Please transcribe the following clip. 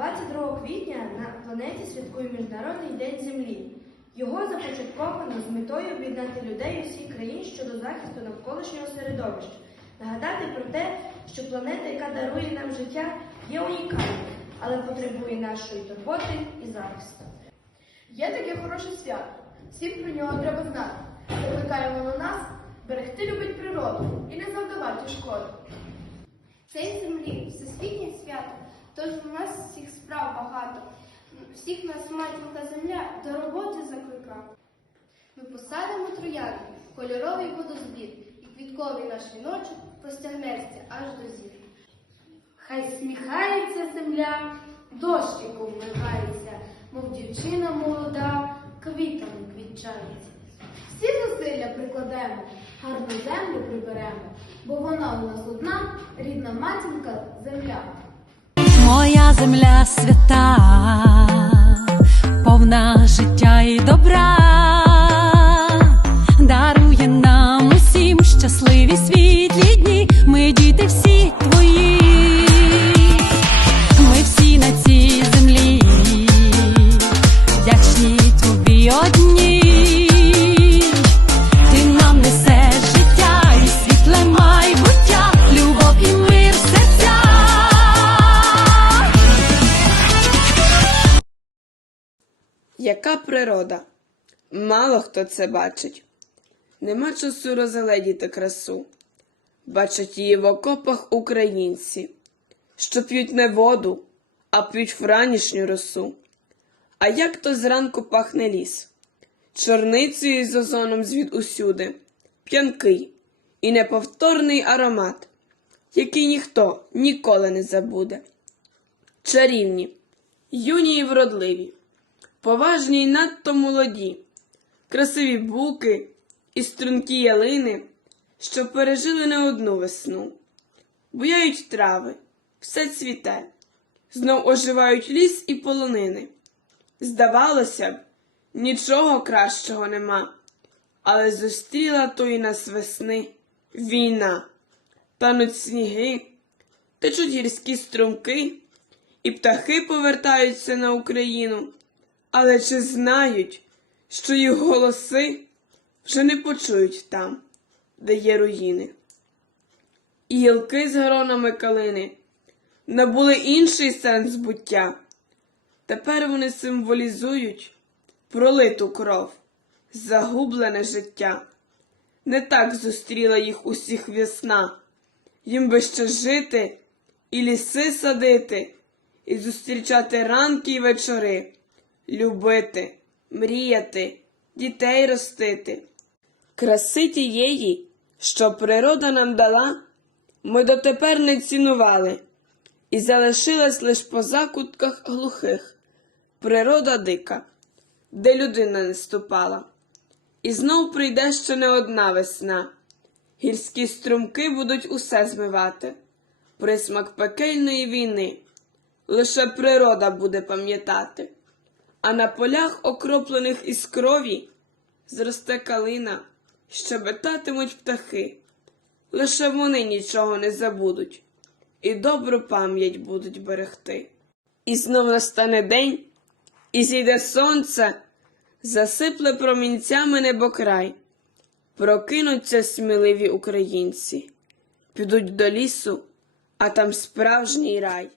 22 квітня на планеті святкує Міжнародний день Землі. Його започатковано з метою об'єднати людей усіх країн щодо захисту навколишнього середовища, нагадати про те, що планета, яка дарує нам життя, є унікальною, але потребує нашої турботи і захисту. Є таке хороше свято. Всім про нього треба знати. Закликаємо на нас берегти любить природу і не завдавати шкоди. Цей землі всесвітнє свято, тож у нас всіх справ багато. Всіх нас матінка земля до роботи заклика. Ми посадимо троянди, кольоровий водозбір, і квітковий наш віночок простягнеться аж до зір. Хай сміхається земля, дощиком вмивається, мов дівчина молода, квітами квітчається. Всі зусилля прикладемо, гарну землю приберемо, бо вона у нас одна, рідна матінка земля. Моя земля свята, повна життя і добра, дарує нам усім щасливі світлі Яка природа? Мало хто це бачить. Нема часу розгледіти красу. Бачать її в окопах українці, що п'ють не воду, а п'ють вранішню росу. А як то зранку пахне ліс, чорницею з озоном звідусюди, п'янкий і неповторний аромат, який ніхто ніколи не забуде. Чарівні, юні і вродливі поважні й надто молоді, красиві буки і стрункі ялини, що пережили не одну весну, буяють трави, все цвіте, знов оживають ліс і полонини. Здавалося б, нічого кращого нема, але зустріла тої нас весни війна, тануть сніги, течуть гірські струмки, і птахи повертаються на Україну. Але чи знають, що їх голоси вже не почують там, де є руїни? І гілки з гронами калини набули інший сенс буття. Тепер вони символізують пролиту кров, загублене життя. Не так зустріла їх усіх весна, їм би ще жити і ліси садити, і зустрічати ранки й вечори любити, мріяти, дітей ростити. Краси тієї, що природа нам дала, ми дотепер не цінували, і залишилась лиш по закутках глухих, природа дика, де людина не ступала. І знов прийде ще не одна весна, гірські струмки будуть усе змивати, присмак пекельної війни, лише природа буде пам'ятати а на полях, окроплених із крові, зросте калина, щебетатимуть птахи. Лише вони нічого не забудуть і добру пам'ять будуть берегти. І знов настане день, і зійде сонце, засипле промінцями небокрай. Прокинуться сміливі українці, підуть до лісу, а там справжній рай.